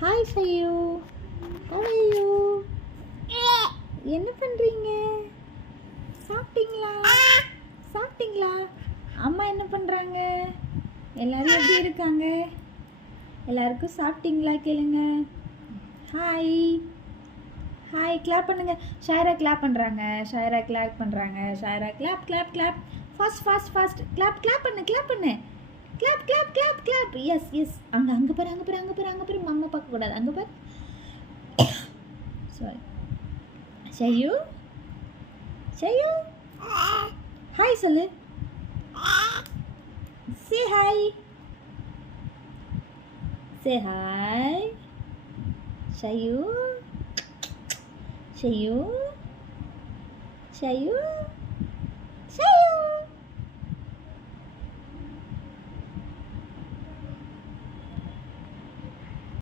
Hi சையு. How are you? என்ன பண்ணுறீங்க? சாப்பிட்டீங்களா? சாப்பிட்டீங்களா? அம்மா என்ன பண்ணுறாங்க? எல்லாரும் எப்படி இருக்காங்க? எல்லாருக்கும் சாப்பிட்டீங்களா கேளுங்க. Hi hi. கிளாப் பண்ணுங்க. ஷாயரா கிளாப் பண்ணுறாங்க. ஷாயரா கிளாப் பண்ணுறாங்க. ஷாயரா clap clap clap. Fast fast fast. Clap clap பண்ணு கிளாப் பண்ணு. Clap clap clap clap. S S. அங்கே பாரு அங்கே பாரு அங்கே பாரு அங்கே பாரு. மம்மா பார்க்கக்கூடாது. அங்கே பாரு. சாரி. ஷையு ஷையு ஹாய் சொல்லு. Say hi. Say hi ஷையு. ஷையு ஷையு ஷையு.